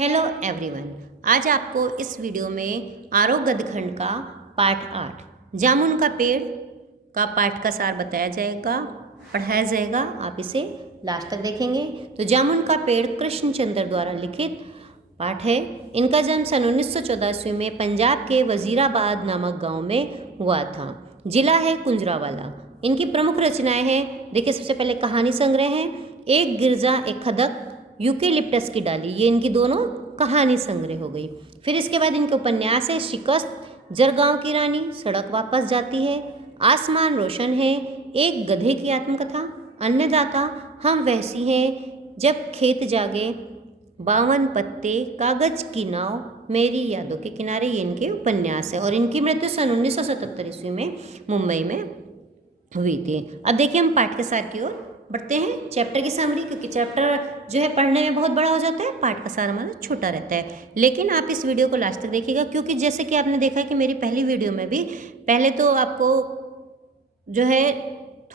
Hello everyone. आज आपको इस वीडियो में आरोह गद्यखंड का पाठ 8 जामुन का पेड़ का पाठ का सार बताया जाएगा, पढ़ाया जाएगा। आप इसे लास्ट तक देखेंगे। तो जामुन का पेड़ कृष्णचंद्र द्वारा लिखित पाठ है। इनका जन्म सन 1914 में पंजाब के वजीराबाद नामक गांव में हुआ था। जिला है कुंजरावाला। इनकी प्रमुख रचनाएं हैं, देखिए सबसे पहले कहानी संग्रह है, एक गिरजा एक खदक, यूकेलिप्टस की डाली, ये इनकी दोनों कहानी संग्रह हो गई। फिर इसके बाद इनके उपन्यास है शिकस्त, जरगांव की रानी, सड़क वापस जाती है, आसमान रोशन है, एक गधे की आत्मकथा, अन्नदाता, हम वैसी हैं, जब खेत जागे, 52 पत्ते, कागज की नाव, मेरी यादों के किनारे, ये इनके उपन्यास है। और इनकी मृत्यु सन 1977 में मुंबई में हुई थी। अब देखिए हम पाठ के सार की ओर बढ़ते हैं। चैप्टर की समरी, क्योंकि चैप्टर जो है पढ़ने में बहुत बड़ा हो जाता है, पाठ का सार हमारा छोटा रहता है। लेकिन आप इस वीडियो को लास्ट तक देखिएगा, क्योंकि जैसे कि आपने देखा है कि मेरी पहली वीडियो में भी पहले तो आपको जो है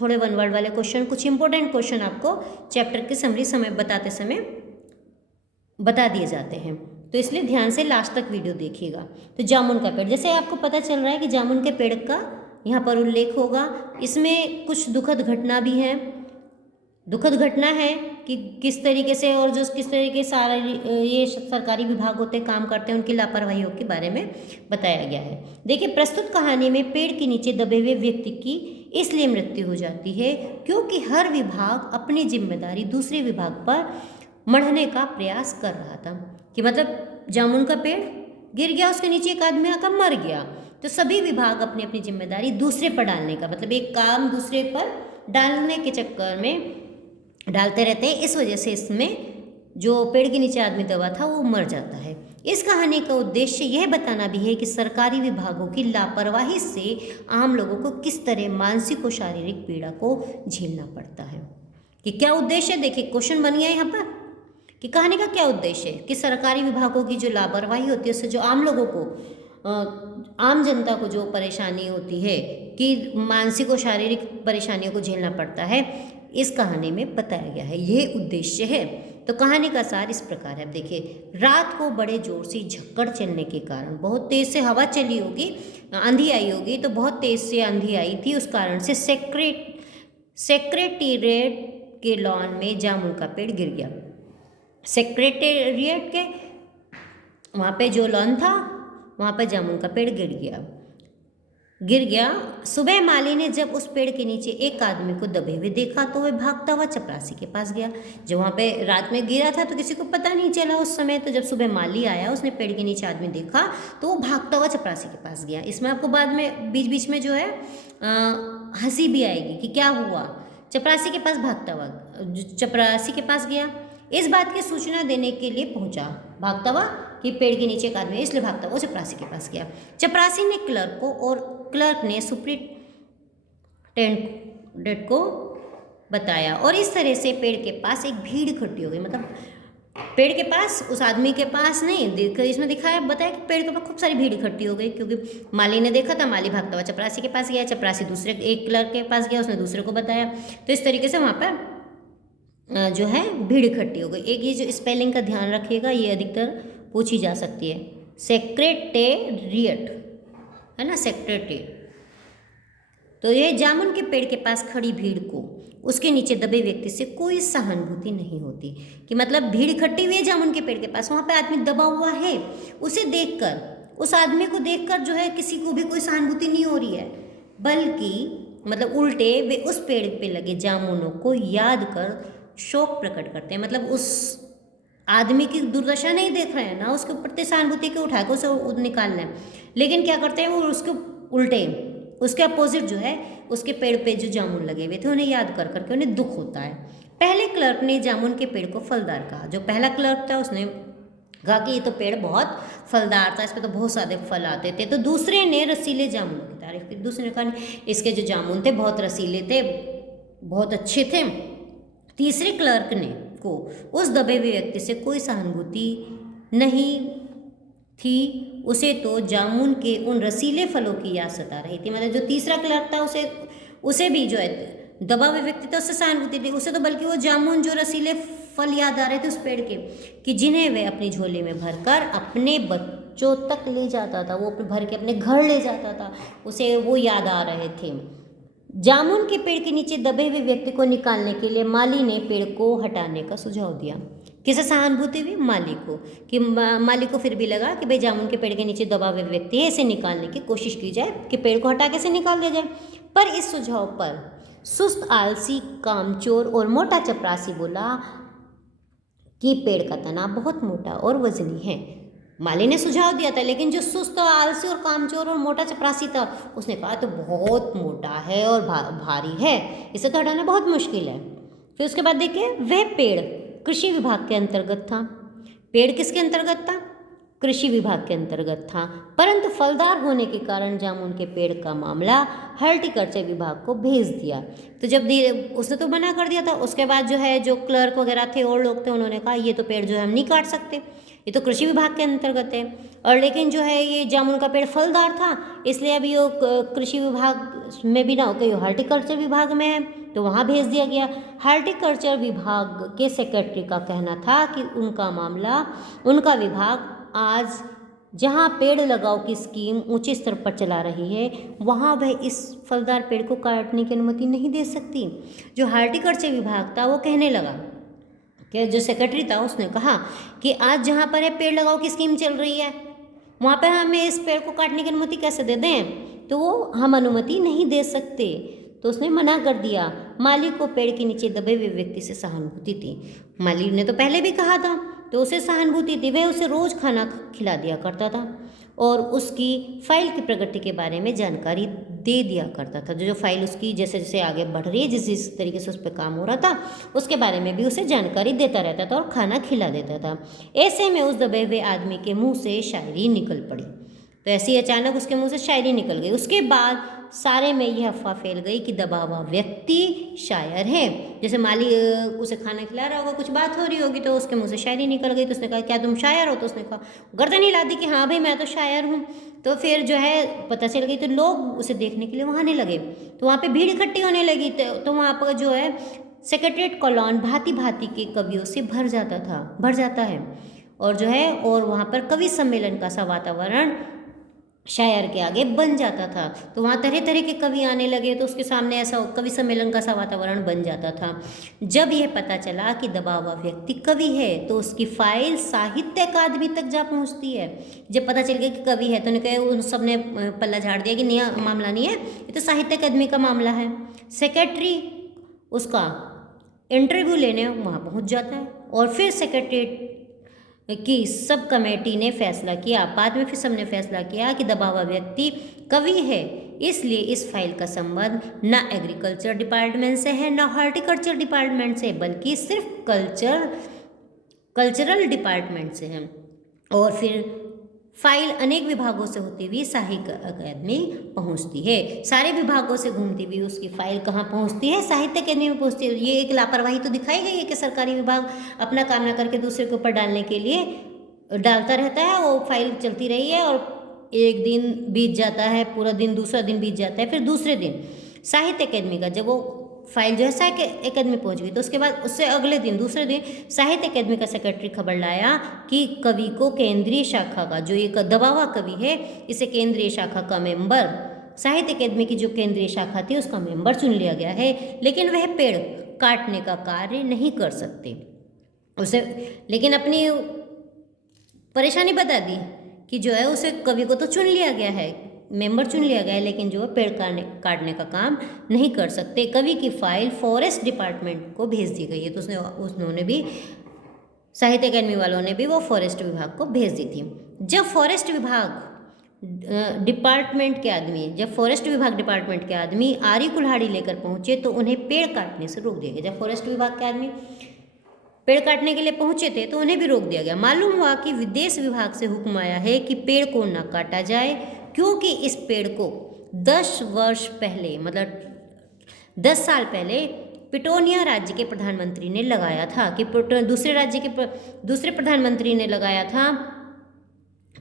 थोड़े वन वर्ड वाले क्वेश्चन, कुछ इंपॉर्टेंट क्वेश्चन आपको चैप्टर की समरी समय बताते समय बता दिए जाते हैं, तो इसलिए ध्यान से लास्ट तक वीडियो देखिएगा। तो जामुन का पेड़, जैसे आपको पता चल रहा है कि जामुन के पेड़ का यहाँ पर उल्लेख होगा। इसमें कुछ दुखद घटना भी है, दुखद घटना है कि किस तरीके से और जो किस तरीके से सारा ये सरकारी विभाग होते काम करते हैं, उनकी लापरवाहियों के बारे में बताया गया है। देखिए प्रस्तुत कहानी में पेड़ के नीचे दबे हुए व्यक्ति की इसलिए मृत्यु हो जाती है क्योंकि हर विभाग अपनी जिम्मेदारी दूसरे विभाग पर मढ़ने का प्रयास कर रहा था। कि मतलब जामुन का पेड़ गिर गया, उसके नीचे एक आदमी आकर मर गया, तो सभी विभाग अपनी अपनी जिम्मेदारी दूसरे पर डालने का, मतलब एक काम दूसरे पर डालने के चक्कर में डालते रहते हैं। इस वजह से इसमें जो पेड़ के नीचे आदमी दबा था वो मर जाता है। इस कहानी का उद्देश्य यह बताना भी है कि सरकारी विभागों की लापरवाही से आम लोगों को किस तरह मानसिक और शारीरिक पीड़ा को झेलना पड़ता है। कि क्या उद्देश्य है, देखिए क्वेश्चन बन गया यहाँ पर कि कहानी का क्या उद्देश्य है कि सरकारी विभागों की जो लापरवाही होती है उससे जो आम लोगों को, आम जनता को जो परेशानी होती है कि मानसिक और शारीरिक परेशानियों को झेलना पड़ता है, इस कहानी में बताया गया है, ये उद्देश्य है। तो कहानी का सार इस प्रकार है। देखिए रात को बड़े जोर से झक्कड़ चलने के कारण, बहुत तेज से हवा चली होगी, आंधी आई होगी, तो बहुत तेज से आंधी आई थी, उस कारण से सेक्रेटेरिएट के लॉन में जामुन का पेड़ गिर गया। सेक्रेटेरिएट के वहाँ पे जो लॉन था वहाँ पे जामुन का पेड़ गिर गया। सुबह माली ने जब उस पेड़ के नीचे एक आदमी को दबे हुए देखा तो वह भागता हुआ चपरासी के पास गया। जब वहाँ पे रात में गिरा था तो किसी को पता नहीं चला उस समय, तो जब सुबह माली आया, उसने पेड़ के नीचे आदमी देखा तो वो भागता हुआ चपरासी के पास गया। इसमें आपको बाद में बीच बीच में जो है हंसी भी आएगी कि क्या हुआ, चपरासी के पास भागता हुआ, चपरासी के पास गया, इस बात की सूचना देने के लिए पहुंचा, भागता हुआ कि पेड़ के नीचे एक आदमी है, इसलिए भागता हुआ चपरासी के पास गया। चपरासी ने क्लर्क को और क्लर्क ने सुपरिटेंडेंट को बताया और इस तरह से पेड़ के पास एक भीड़ इकट्ठी हो गई। मतलब पेड़ के पास, उस आदमी के पास नहीं, इसमें दिखाया बताया कि पेड़ के पास खूब सारी भीड़ इकट्ठी हो गई, क्योंकि माली ने देखा था, माली भागता हुआ चपरासी के पास गया, चपरासी दूसरे एक क्लर्क के पास गया, उसने दूसरे को बताया, तो इस तरीके से वहाँ पर जो है भीड़ इकट्ठी हो गई। एक ये जो स्पेलिंग का ध्यान रखिएगा, ये अधिकतर पूछी जा सकती है, सेक्रेटेरिएट है ना, सेक्रेटेरिएट। तो ये जामुन के पेड़ के पास खड़ी भीड़ को उसके नीचे दबे व्यक्ति से कोई सहानुभूति नहीं होती। कि मतलब भीड़ इकट्ठी हुई है जामुन के पेड़ के पास, वहाँ पे आदमी दबा हुआ है, उसे देखकर, उस आदमी को देखकर जो है किसी को भी कोई सहानुभूति नहीं हो रही है, बल्कि मतलब उल्टे वे उस पेड़ पे लगे जामुनों को याद कर शोक प्रकट करते हैं। मतलब उस आदमी की दुर्दशा नहीं देख रहे हैं ना, उसके ऊपर सहानुभूति के उठा के उसे निकालना है, लेकिन क्या करते हैं वो उसके उल्टे, उसके अपोजिट जो है उसके पेड़ पे जो जामुन लगे हुए थे उन्हें याद कर करके उन्हें दुख होता है। पहले क्लर्क ने जामुन के पेड़ को फलदार कहा। जो पहला क्लर्क था उसने कहा कि ये तो पेड़ बहुत फलदार था, इस पर तो बहुत सारे फल आते थे। तो दूसरे ने रसीले जामुन की तारीफ की, दूसरे ने कहा इसके जो जामुन थे बहुत रसीले थे, बहुत अच्छे थे। तीसरे क्लर्क ने को उस दबे हुए व्यक्ति से कोई सहानुभूति नहीं थी, उसे तो जामुन के उन रसीले फलों की याद सता रही थी। मतलब जो तीसरा क्लर्क था उसे भी जो है दबा हुए व्यक्ति था उससे सहानुभूति थी, उसे तो बल्कि वो जामुन जो रसीले फल याद आ रहे थे उस पेड़ के, कि जिन्हें वे अपनी झोली में भरकर अपने बच्चों तक ले जाता था, वो भर के अपने घर ले जाता था, उसे वो याद आ रहे थे। जामुन के पेड़ के नीचे दबे हुए व्यक्ति को निकालने के लिए माली ने पेड़ को हटाने का सुझाव दिया। किसे सहानुभूति हुई? माली को, कि माली को फिर भी लगा कि भाई जामुन के पेड़ के नीचे दबा हुए व्यक्ति है, इसे निकालने की कोशिश की जाए कि पेड़ को हटा के इसे निकाल दिया जाए। पर इस सुझाव पर सुस्त, आलसी, कामचोर और मोटा चपरासी बोला कि पेड़ का तना बहुत मोटा और वजनी है। माली ने सुझाव दिया था, लेकिन जो सुस्त, आलसी और कामचोर और मोटा चपरासी था, उसने कहा तो बहुत मोटा है और भारी है, इसे तो हटाना बहुत मुश्किल है। फिर उसके बाद देखिए, वह पेड़ कृषि विभाग के अंतर्गत था। पेड़ किसके अंतर्गत था? कृषि विभाग के अंतर्गत था। परंतु फलदार होने के कारण जामुन के पेड़ का मामला हॉर्टिकल्चर विभाग को भेज दिया। तो जब उसने तो मना कर दिया था, उसके बाद जो है, जो क्लर्क वगैरह थे और लोग थे, उन्होंने कहा ये तो पेड़ जो है हम नहीं काट सकते, ये तो कृषि विभाग के अंतर्गत है। और लेकिन जो है ये जामुन का पेड़ फलदार था, इसलिए अभी वो कृषि विभाग में भी ना होकर हॉर्टिकल्चर विभाग में है, तो वहाँ भेज दिया गया। हॉर्टिकल्चर विभाग के सेक्रेटरी का कहना था कि उनका विभाग आज जहाँ पेड़ लगाओ की स्कीम ऊंचे स्तर पर चला रही है, वहाँ वह इस फलदार पेड़ को काटने की अनुमति नहीं दे सकती। जो हॉर्टिकल्चर विभाग था वो कहने लगा कि जो सेक्रेटरी था उसने कहा कि आज जहाँ पर है पेड़ लगाओ की स्कीम चल रही है, वहाँ पर हमें इस पेड़ को काटने की अनुमति कैसे दे दें? तो वो हम अनुमति नहीं दे सकते, तो उसने मना कर दिया। माली को पेड़ के नीचे दबे हुए व्यक्ति से सहानुभूति थी। माली ने तो पहले भी कहा था, तो उसे सहानुभूति थी। वह उसे रोज़ खाना खिला दिया करता था और उसकी फाइल की प्रगति के बारे में जानकारी दे दिया करता था। जो फाइल उसकी जैसे जैसे आगे बढ़ रही है, जिस तरीके से उस पर काम हो रहा था, उसके बारे में भी उसे जानकारी देता रहता था और खाना खिला देता था। ऐसे में उस दबे हुए आदमी के मुंह से शायरी निकल पड़ी। तो ऐसे ही अचानक उसके मुंह से शायरी निकल गई। उसके बाद सारे में यह अफवाह फैल गई कि दबा हुआ व्यक्ति शायर है। जैसे माली उसे खाना खिला रहा होगा, कुछ बात हो रही होगी, तो उसके मुंह से शायरी निकल गई। तो उसने कहा क्या तुम शायर हो? तो उसने कहा, गर्दन हिला दी कि हाँ भाई मैं तो शायर हूँ। तो फिर जो है पता चल गई, तो लोग उसे देखने के लिए वहाँ आने लगे, तो वहाँ पर भीड़ इकट्ठी होने लगी। तो वहाँ पर जो है सेक्रेटरीट कॉलोन भांति भांति के कवियों से भर जाता है और जो है और वहाँ पर कवि सम्मेलन का सा वातावरण शायर के आगे बन जाता था। तो वहाँ तरह तरह के कवि आने लगे, तो उसके सामने ऐसा कवि सम्मेलन का सा वातावरण बन जाता था। जब यह पता चला कि दबा हुआ व्यक्ति कवि है, तो उसकी फाइल साहित्य अकादमी तक जा पहुँचती है। जब पता चल गया कि कवि है, तो उन्हें कहे उन सब ने पल्ला झाड़ दिया कि नहीं, मामला नहीं है, ये तो साहित्य अकादमी का मामला है। सेक्रेटरी उसका इंटरव्यू लेने वहाँ पहुँच जाता है और फिर सेक्रेटरी कि सब कमेटी ने फैसला किया, बाद में फिर सबने फैसला किया कि दबा हुआ व्यक्ति कवि है, इसलिए इस फाइल का संबंध ना एग्रीकल्चर डिपार्टमेंट से है ना हॉर्टिकल्चर डिपार्टमेंट से, बल्कि सिर्फ कल्चरल डिपार्टमेंट से है। और फिर फाइल अनेक विभागों से होती हुई साहित्य अकादमी पहुंचती है। सारे विभागों से घूमती हुई उसकी फाइल कहाँ पहुंचती है? साहित्य अकादमी में पहुंचती है। ये एक लापरवाही तो दिखाई गई है कि सरकारी विभाग अपना काम ना करके दूसरे के ऊपर डालने के लिए डालता रहता है। वो फाइल चलती रही है और एक दिन बीत जाता है, पूरा दिन, दूसरा दिन बीत जाता है, फिर दूसरे दिन साहित्य अकादमी का जब वो फाइल जो है साहित्य अकादमी पहुंच गई, तो उसके बाद उससे अगले दिन, दूसरे दिन साहित्य अकादमी का सेक्रेटरी खबर लाया कि कवि को केंद्रीय शाखा का, जो एक दबा हुआ कवि है, इसे केंद्रीय शाखा का मेंबर, साहित्य अकादमी की जो केंद्रीय शाखा थी उसका मेंबर चुन लिया गया है। लेकिन वह पेड़ काटने का कार्य नहीं कर सकते उसे, लेकिन अपनी परेशानी बता दी कि जो है उसे कवि को तो चुन लिया गया है, मेंबर चुन लिया गया है, लेकिन जो है पेड़ काटने का काम नहीं कर सकते। कवि की फाइल फॉरेस्ट डिपार्टमेंट को भेज दी गई है। तो उन्होंने भी, साहित्य अकादमी वालों ने भी वो फॉरेस्ट विभाग को भेज दी थी। जब फॉरेस्ट विभाग डिपार्टमेंट के आदमी आरी कुल्हाड़ी लेकर पहुंचे, तो उन्हें पेड़ काटने से रोक दिया गया। जब फॉरेस्ट विभाग के आदमी पेड़ काटने के लिए पहुंचे थे, तो उन्हें भी रोक दिया गया। मालूम हुआ कि विदेश विभाग से हुक्म आया है कि पेड़ को न काटा जाए, क्योंकि इस पेड़ को 10 वर्ष पहले, मतलब 10 साल पहले पिटोनिया राज्य के प्रधानमंत्री ने लगाया था। कि दूसरे प्रधानमंत्री ने लगाया था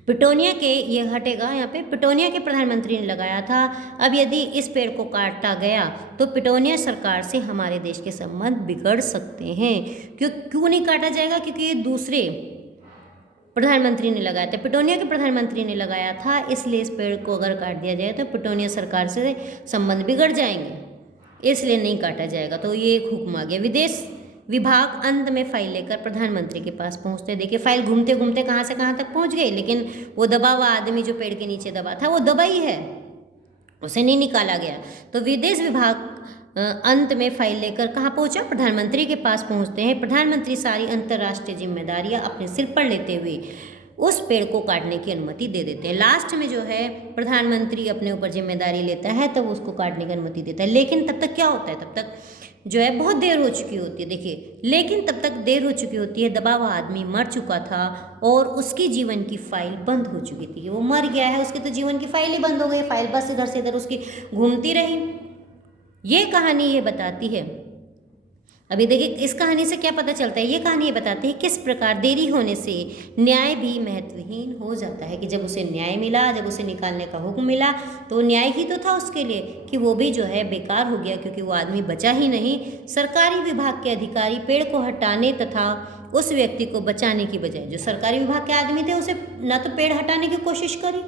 पिटोनिया के, ये हटेगा यहाँ पे, पिटोनिया के प्रधानमंत्री ने लगाया था। अब यदि इस पेड़ को काटा गया तो पिटोनिया सरकार से हमारे देश के संबंध बिगड़ सकते हैं। क्यों नहीं काटा जाएगा? क्योंकि ये दूसरे प्रधानमंत्री ने लगाया था, पिटोनिया के प्रधानमंत्री ने लगाया था, इसलिए इस पेड़ को अगर काट दिया जाए तो पिटोनिया सरकार से संबंध बिगड़ जाएंगे, इसलिए नहीं काटा जाएगा। तो ये एक हुक्म आ गया। विदेश विभाग अंत में फाइल लेकर प्रधानमंत्री के पास पहुंचते, देखिए फाइल घूमते घूमते कहाँ से कहाँ तक पहुंच गई, लेकिन वो दबा हुआ आदमी जो पेड़ के नीचे दबा था वो दबा ही है, उसे नहीं निकाला गया। तो विदेश विभाग अंत में फाइल लेकर कहाँ पहुंचा? प्रधानमंत्री के पास पहुंचते हैं। प्रधानमंत्री सारी अंतर्राष्ट्रीय जिम्मेदारियां अपने सिर पर लेते हुए उस पेड़ को काटने की अनुमति दे देते हैं। लास्ट में जो है प्रधानमंत्री अपने ऊपर जिम्मेदारी लेता है तब उसको काटने की अनुमति देता है। लेकिन तब तक क्या होता है? तब तक जो है बहुत देर हो चुकी होती है। देखिए, लेकिन तब तक देर हो चुकी होती है, दबा हुआ आदमी मर चुका था और उसकी जीवन की फाइल बंद हो चुकी थी। वो मर गया है, उसके तो जीवन की फाइल ही बंद हो गई, फाइल बस इधर से इधर उसकी घूमती रही। ये कहानी ये बताती है। अभी देखिए इस कहानी से क्या पता चलता है? ये कहानी ये बताती है किस प्रकार देरी होने से न्याय भी महत्वहीन हो जाता है। कि जब उसे न्याय मिला, जब उसे निकालने का हुक्म मिला, तो न्याय ही तो था उसके लिए, कि वो भी जो है बेकार हो गया, क्योंकि वो आदमी बचा ही नहीं। सरकारी विभाग के अधिकारी पेड़ को हटाने तथा उस व्यक्ति को बचाने की बजाय, जो सरकारी विभाग के आदमी थे, उसे ना तो पेड़ हटाने की कोशिश करी,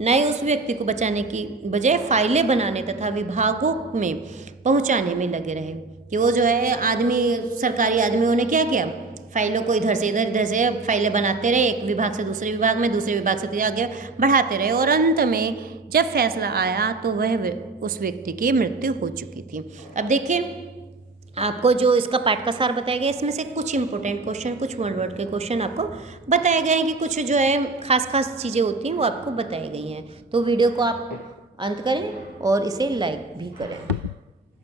नए उस व्यक्ति को बचाने की बजाय फाइलें बनाने तथा विभागों में पहुंचाने में लगे रहे। कि वो जो है आदमी, सरकारी आदमियों ने क्या किया? फाइलों को इधर से फाइलें बनाते रहे, एक विभाग से दूसरे विभाग में, दूसरे विभाग से आगे बढ़ाते रहे, और अंत में जब फैसला आया तो वह उस व्यक्ति की मृत्यु हो चुकी थी। अब देखिए आपको जो इसका पाठ का सार बताया गया, इसमें से कुछ इंपॉर्टेंट क्वेश्चन, कुछ वन वर्ड के क्वेश्चन आपको बताए गए हैं, कि कुछ जो है खास चीज़ें होती हैं वो आपको बताई गई हैं। तो वीडियो को आप अंत करें और इसे लाइक भी करें।